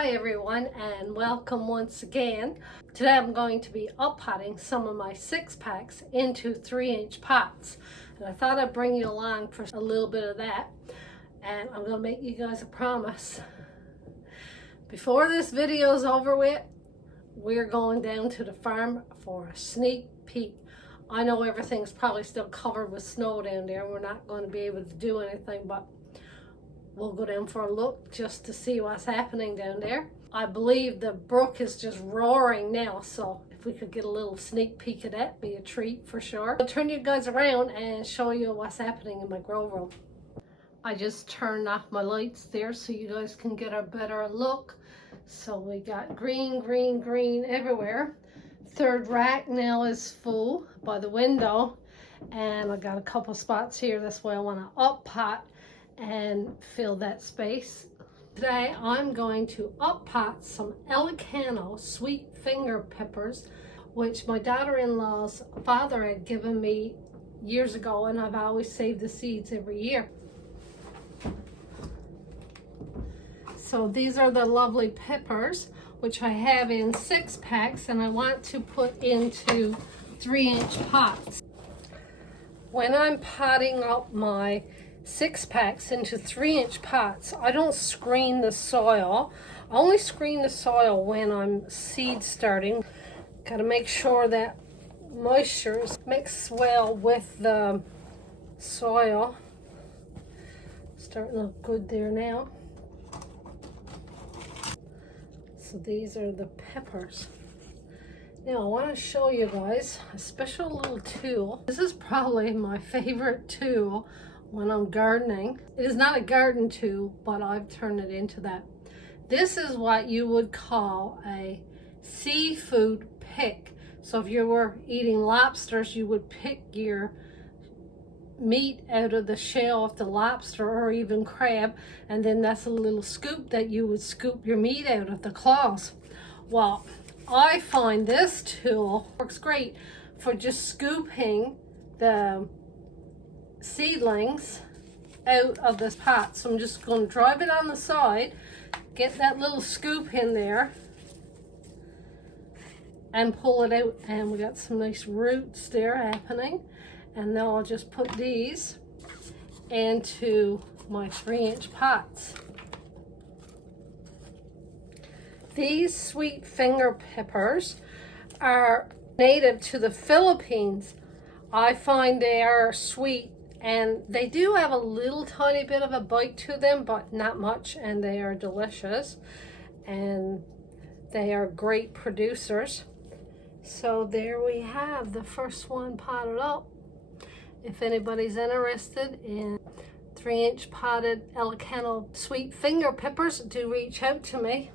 Hi everyone, and welcome once again. Today I'm going to be up-potting some of my 6-packs into 3-inch pots, and I thought I'd bring you along for a little bit of that. And I'm going to make you guys a promise. Before this video is over with, we're going down to the farm for a sneak peek. I know everything's probably still covered with snow down there. We're not going to be able to do anything, but we'll go down for a look just to see what's happening down there. I believe the brook is just roaring now, so if we could get a little sneak peek of that, be a treat for sure. I'll turn you guys around and show you what's happening in my grow room. I just turned off my lights there so you guys can get a better look. So we got green, green, green everywhere. Third rack now is full by the window, and I got a couple spots here. That's why I want to up pot and fill that space. Today I'm going to up pot some Ilocano sweet finger peppers, which my daughter-in-law's father had given me years ago, and I've always saved the seeds every year. So these are the lovely peppers, which I have in 6-packs, and I want to put into 3-inch pots. When I'm potting up my 6-packs into 3-inch pots, I don't screen the soil. I only screen the soil when I'm seed starting. Got to make sure that moisture is mixed well with the soil. Starting to look good there now. So these are the peppers. Now I want to show you guys a special little tool. This is probably my favorite tool when I'm gardening. It is not a garden tool, but I've turned it into that. This is what you would call a seafood pick. So if you were eating lobsters, you would pick your meat out of the shell of the lobster or even crab, and then that's a little scoop that you would scoop your meat out of the claws. Well, I find this tool works great for just scooping the seedlings out of this pot. So I'm just going to drive it on the side, get that little scoop in there, and pull it out, and we got some nice roots there happening. And now I'll just put these into my 3-inch pots. These sweet finger peppers are native to the Philippines. I find they are sweet, and they do have a little tiny bit of a bite to them, but not much, and they are delicious, and they are great producers. So there we have the first one potted up. If anybody's interested in 3-inch potted Ilocano sweet finger peppers, do reach out to me.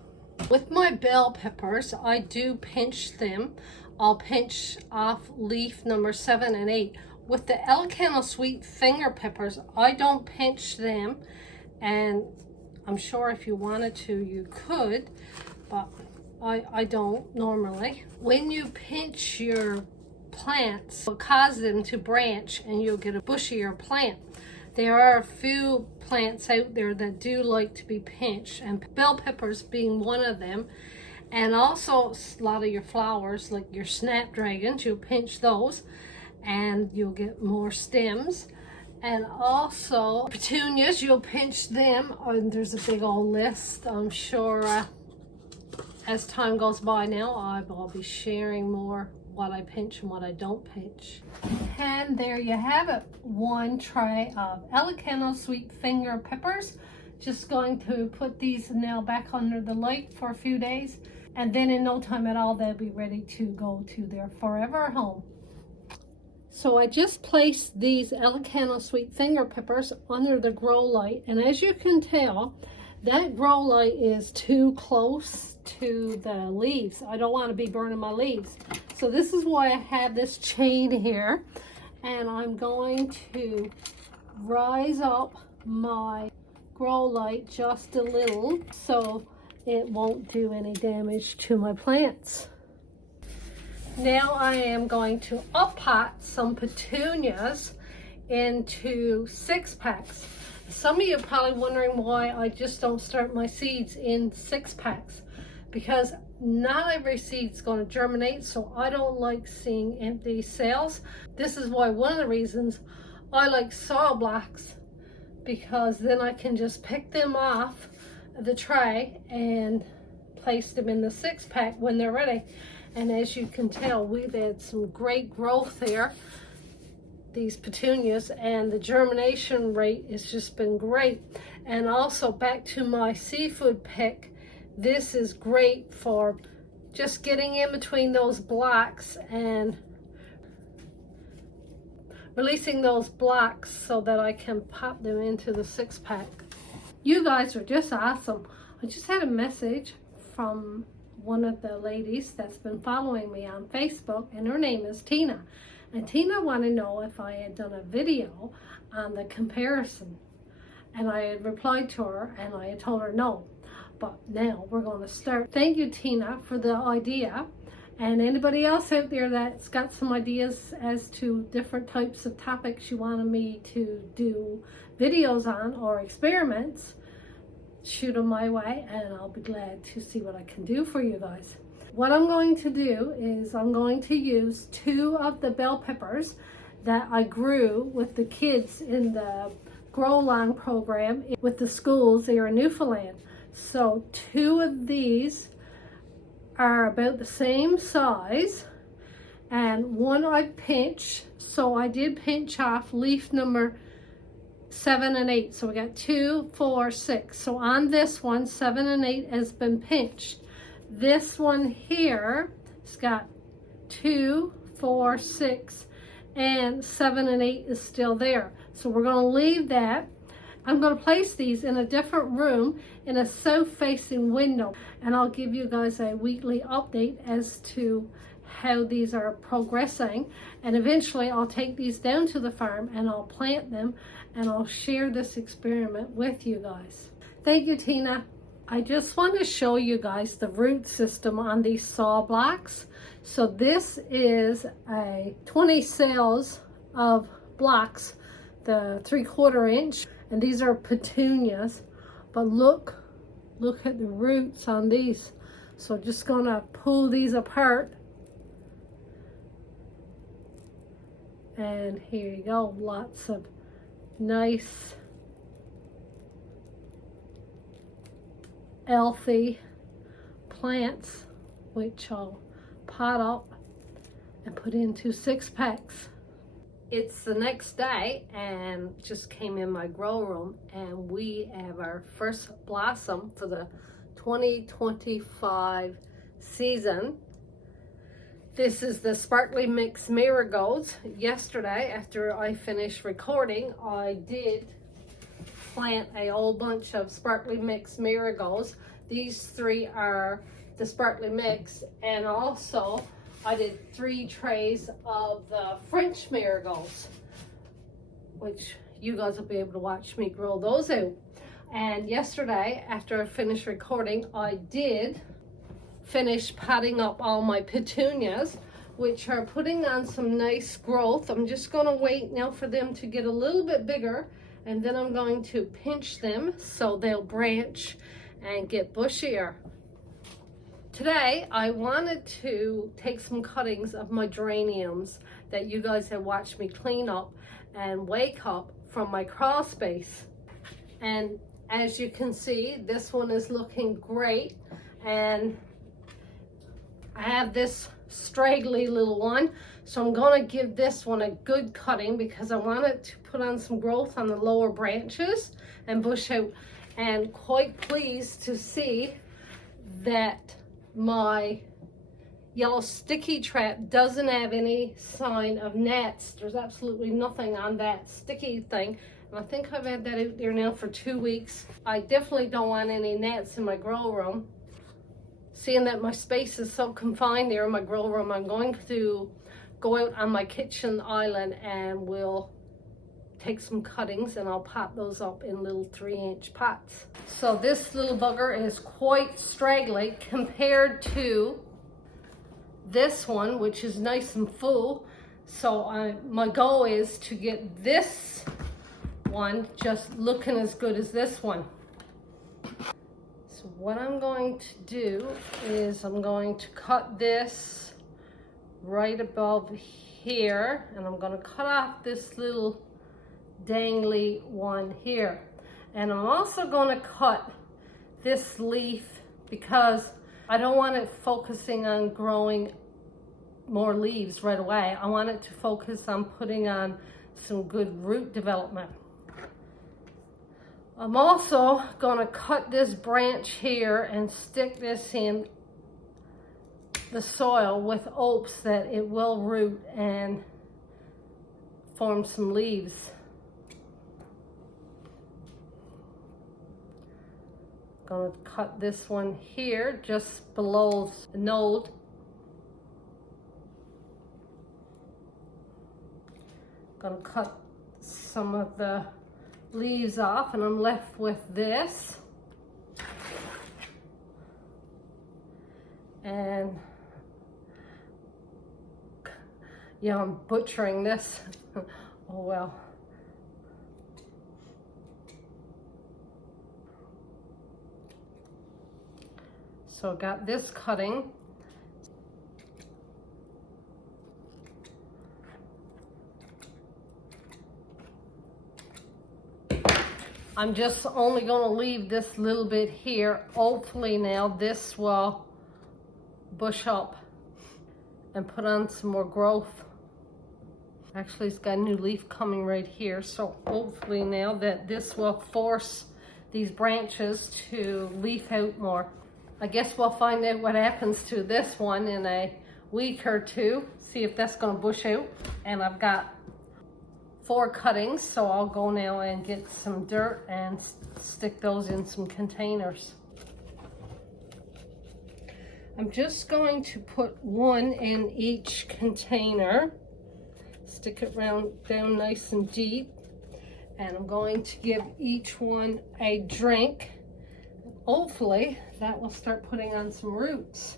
With my bell peppers, I do pinch them. I'll pinch off leaf number 7 and 8. With the Ilocano sweet finger peppers, I don't pinch them, and I'm sure if you wanted to, you could, but I don't normally. When you pinch your plants, it will cause them to branch and you'll get a bushier plant. There are a few plants out there that do like to be pinched, and bell peppers being one of them. And also a lot of your flowers, like your snapdragons, you'll pinch those and you'll get more stems. And also petunias, you'll pinch them, and there's a big old list. I'm sure as time goes by now, I'll be sharing more what I pinch and what I don't pinch. And there you have it, 1 tray of Ilocano sweet finger peppers. Just going to put these now back under the light for a few days, and then in no time at all they'll be ready to go to their forever home. So I just placed these Ilocano sweet finger peppers under the grow light, and as you can tell, that grow light is too close to the leaves. I don't want to be burning my leaves. So this is why I have this chain here, and I'm going to rise up my grow light just a little so it won't do any damage to my plants. Now I am going to up pot some petunias into 6-packs. Some of you are probably wondering why I just don't start my seeds in 6-packs, because not every seed's going to germinate, so I don't like seeing empty cells. This is why one of the reasons I like soil blocks, because then I can just pick them off the tray and place them in the 6-pack when they're ready. And as you can tell, we've had some great growth there, these petunias, and the germination rate has just been great. And also, back to my seafood pick, this is great for just getting in between those blocks and releasing those blocks so that I can pop them into the 6-pack. You guys are just awesome. I just had a message from one of the ladies that's been following me on Facebook, and her name is Tina. And Tina wanted to know if I had done a video on the comparison. And I had replied to her and I had told her no. But now we're going to start. Thank you, Tina, for the idea. And anybody else out there that's got some ideas as to different types of topics you wanted me to do videos on or experiments, shoot them my way and I'll be glad to see what I can do for you guys. What I'm going to do is I'm going to use 2 of the bell peppers that I grew with the kids in the Grow Along program with the schools here in Newfoundland. So 2 of these are about the same size, and one I pinched, so I did pinch off leaf number 7 and 8. So we got 2, 4, 6. So on this one, 7 and 8 has been pinched. This one here has got 2, 4, 6, and 7 and 8 is still there. So we're going to leave that. I'm going to place these in a different room in a south-facing window, and I'll give you guys a weekly update as to how these are progressing. And eventually I'll take these down to the farm and I'll plant them and I'll share this experiment with you guys. Thank you, Tina. I just want to show you guys the root system on these saw blocks. So this is a 20 cells of blocks, the 3/4 inch, and these are petunias. But look at the roots on these. So just gonna pull these apart. And here you go, lots of nice, healthy plants, which I'll pot up and put into 6-packs. It's the next day and just came in my grow room, and we have our first blossom for the 2025 season. This is the Sparkly Mix Marigolds. Yesterday, after I finished recording, I did plant a whole bunch of Sparkly Mix Marigolds. These 3 are the Sparkly Mix, and also I did 3 trays of the French Marigolds, which you guys will be able to watch me grow those out. And yesterday, after I finished recording, I did finish potting up all my petunias, which are putting on some nice growth. I'm just going to wait now for them to get a little bit bigger, and then I'm going to pinch them so they'll branch and get bushier. Today, I wanted to take some cuttings of my geraniums that you guys have watched me clean up and wake up from my crawl space. And as you can see, this one is looking great, and I have this straggly little one, so I'm going to give this one a good cutting because I want it to put on some growth on the lower branches and bush out. And quite pleased to see that my yellow sticky trap doesn't have any sign of gnats. There's absolutely nothing on that sticky thing. And I think I've had that out there now for 2 weeks. I definitely don't want any gnats in my grow room. Seeing that my space is so confined there in my grow room, I'm going to go out on my kitchen island and we'll take some cuttings and I'll pot those up in little 3-inch pots. So this little bugger is quite straggly compared to this one, which is nice and full. So my goal is to get this one just looking as good as this one. So what I'm going to do is I'm going to cut this right above here, and I'm going to cut off this little dangly one here. And I'm also going to cut this leaf because I don't want it focusing on growing more leaves right away. I want it to focus on putting on some good root development. I'm also going to cut this branch here and stick this in the soil with hopes that it will root and form some leaves. Going to cut this one here just below the node. Going to cut some of the leaves off, and I'm left with this. And yeah, I'm butchering this. Oh well. So I got this cutting. I'm just only going to leave this little bit here. Hopefully now this will bush up and put on some more growth. Actually, it's got a new leaf coming right here. So hopefully now that this will force these branches to leaf out more. I guess we'll find out what happens to this one in a week or two. See if that's going to bush out. And I've got 4 cuttings, so I'll go now and get some dirt and stick those in some containers. I'm just going to put 1 in each container, stick it down nice and deep, and I'm going to give each one a drink. Hopefully that will start putting on some roots.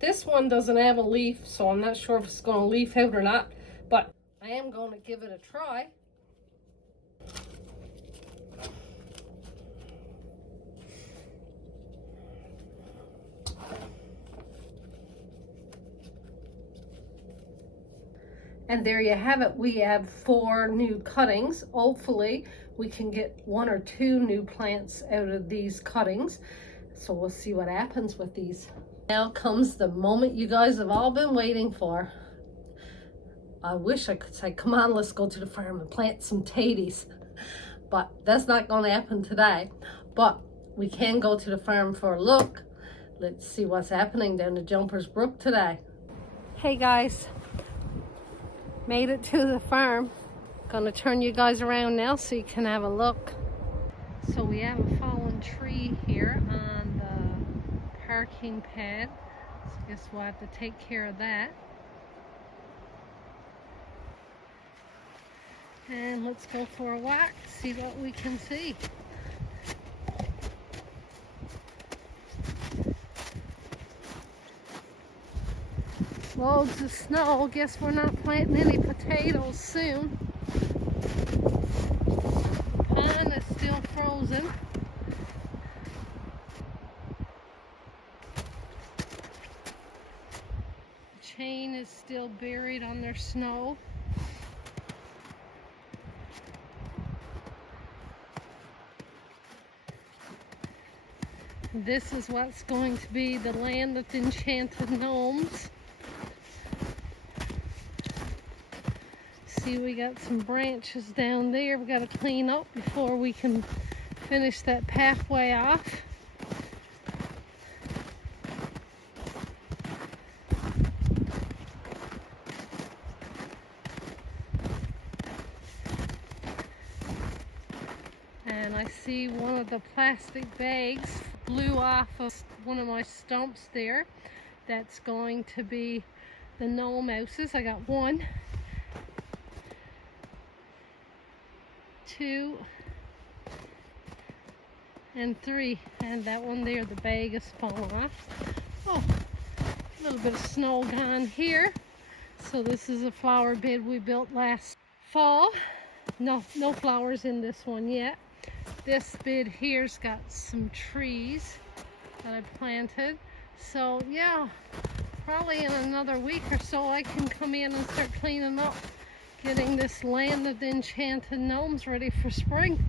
This one doesn't have a leaf, so I'm not sure if it's going to leaf out or not, but I am going to give it a try. And there you have it. We have 4 new cuttings. Hopefully we can get 1 or 2 new plants out of these cuttings. So we'll see what happens with these. Now comes the moment you guys have all been waiting for. I wish I could say, come on, let's go to the farm and plant some taties. But that's not going to happen today. But we can go to the farm for a look. Let's see what's happening down the Jumpers Brook today. Hey guys, made it to the farm. Gonna turn you guys around now so you can have a look. So we have a fallen tree here on the parking pad. So I guess we'll have to take care of that. And let's go for a walk, see what we can see. Loads of snow. Guess we're not planting any potatoes soon. The pond is still frozen. The chain is still buried under snow. This is what's going to be the land of the enchanted gnomes. See, we got some branches down there we got to clean up before we can finish that pathway off. And I see one of the plastic bags blew off of one of my stumps there. That's going to be the gnome houses. I got one. 2, and 3. And that one there, the bag is falling off. Oh, a little bit of snow gone here. So this is a flower bed we built last fall. No flowers in this one yet. This bed here's got some trees that I planted. So yeah, probably in another week or so I can come in and start cleaning up, getting this land of the enchanted gnomes ready for spring.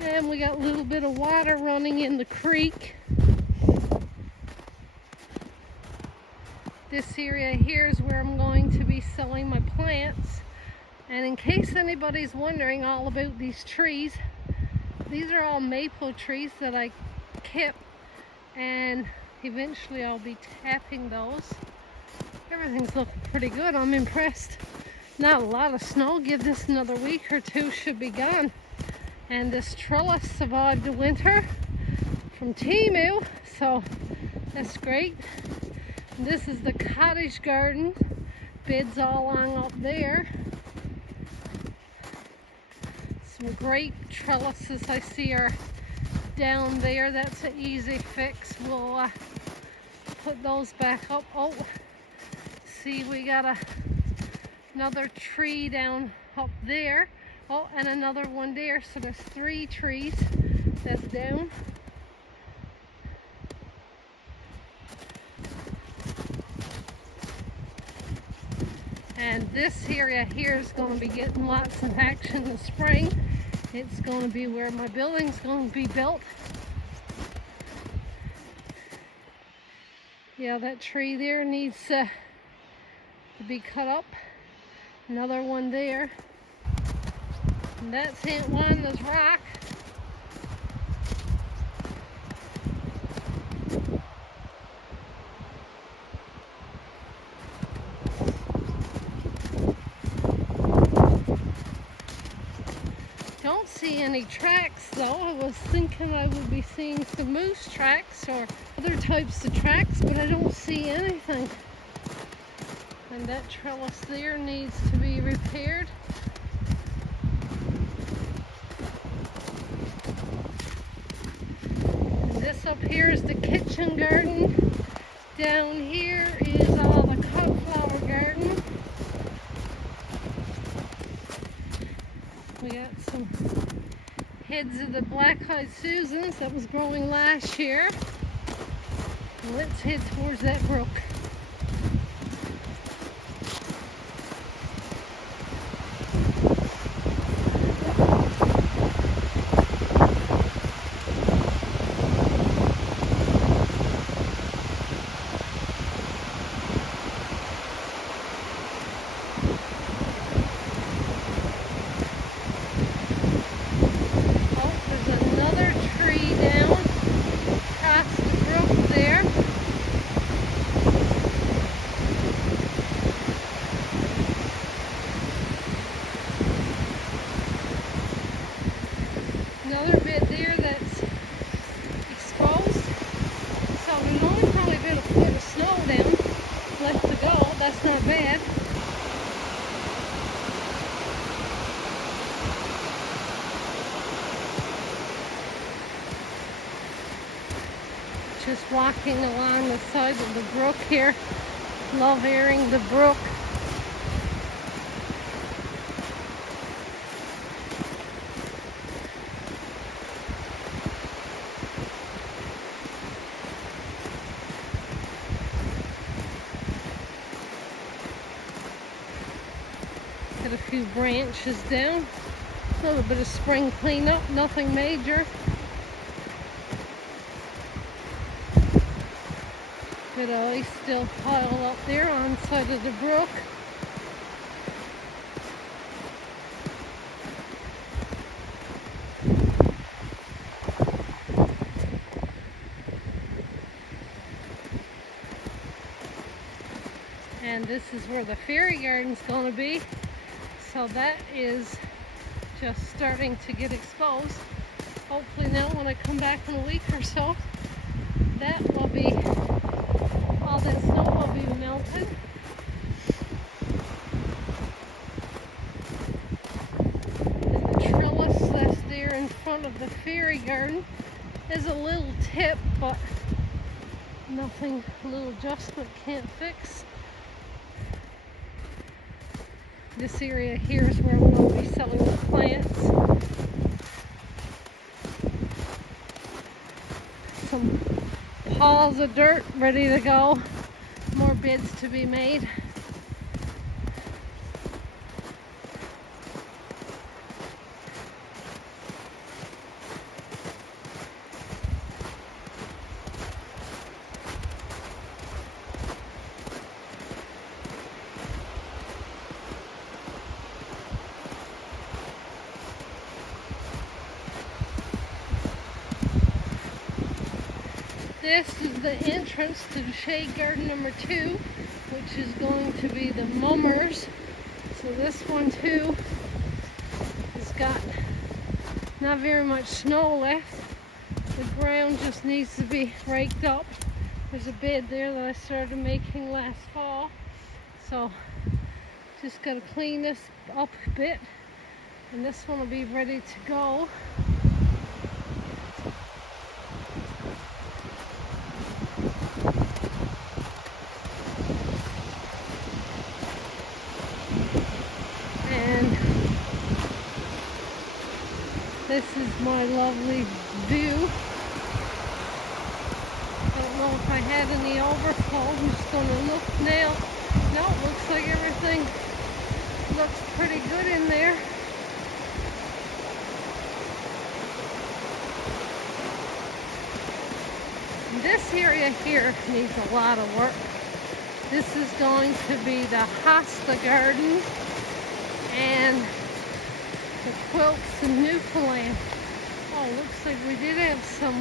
And we got a little bit of water running in the creek. This area here is where I'm going to be selling my plants. And in case anybody's wondering all about these trees, these are all maple trees that I kept, and eventually I'll be tapping those. Everything's looking pretty good. I'm impressed. Not a lot of snow. Give this another week or two, should be gone. And this trellis survived the winter from Temu, so that's great. And this is the cottage garden. Beds all along up there. Some great trellises I see are down there. That's an easy fix. We'll put those back up. Oh, see, we got another tree down up there. Oh, and another one there. So there's 3 trees that's down. And this area here is going to be getting lots of action this spring. It's going to be where my building's going to be built. Yeah, that tree there needs to be cut up. Another one there. And that's Aunt Wanda's rock. Don't see any tracks though. I was thinking I would be seeing some moose tracks or other types of tracks, but I don't see anything. And that trellis there needs to be repaired. And this up here is the kitchen garden. Down here is all the cut-flower garden. We got some heads of the black-eyed Susans that was growing last year. And let's head towards that brook. Another bit there that's exposed. So there's only probably been a foot of snow down left to go. That's not bad. Just walking along the side of the brook here. Love airing the brook. Got a few branches down. A little bit of spring cleanup, nothing major. Bit of ice still piled up there on the side of the brook. And this is where the fairy garden's going to be. So that is just starting to get exposed. Hopefully now when I come back in a week or so, that will be, all that snow will be melted. And the trellis that's there in front of the fairy garden is a little tip, but nothing a little adjustment can't fix. This area here is where we're going to be selling the plants. Some piles of dirt ready to go. More beds to be made. This is the entrance to the shade garden number 2, which is going to be the mummers. So this one too has got not very much snow left. The ground just needs to be raked up. There's a bed there that I started making last fall. So just got to clean this up a bit, and this one will be ready to go. This is my lovely view. I don't know if I had any overflow. I'm just going to look now. No, it looks like everything looks pretty good in there. This area here needs a lot of work. This is going to be the hosta garden and the quilts in Newfoundland. Oh, looks like we did have some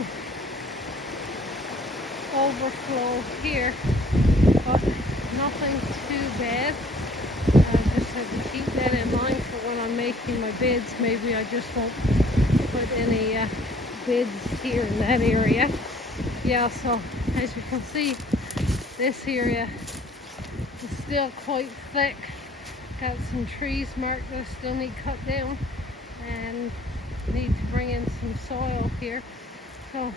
overflow here, but nothing too bad. I just have to keep that in mind for when I'm making my beds. Maybe I just won't put any beds here in that area. Yeah, so as you can see, this area is still quite thick. Got some trees marked that still need cut down and need to bring in some soil here. So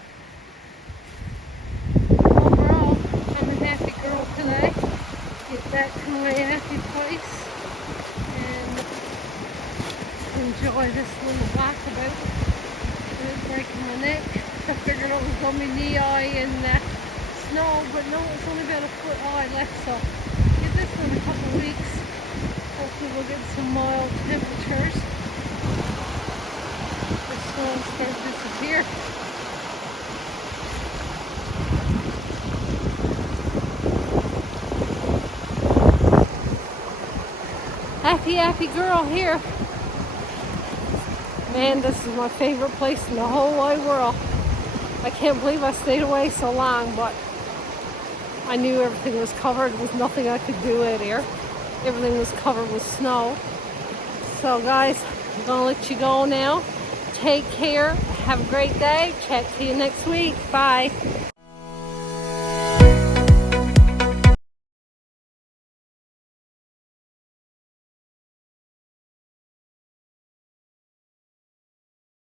overall, I'm a happy girl today. Get back to my happy place and enjoy this little walkabout without breaking my neck. I figured it was going to be knee-high in snow, but no, it's only about a foot high left, so give this one a couple of weeks. Hopefully we'll get some mild temperatures. The snow will start to disappear. Happy girl here. Man, this is my favorite place in the whole wide world. I can't believe I stayed away so long, but I knew everything was covered. There was nothing I could do out here. Everything was covered with snow. So guys, I'm gonna let you go now. Take care. Have a great day. Chat to you next week. Bye.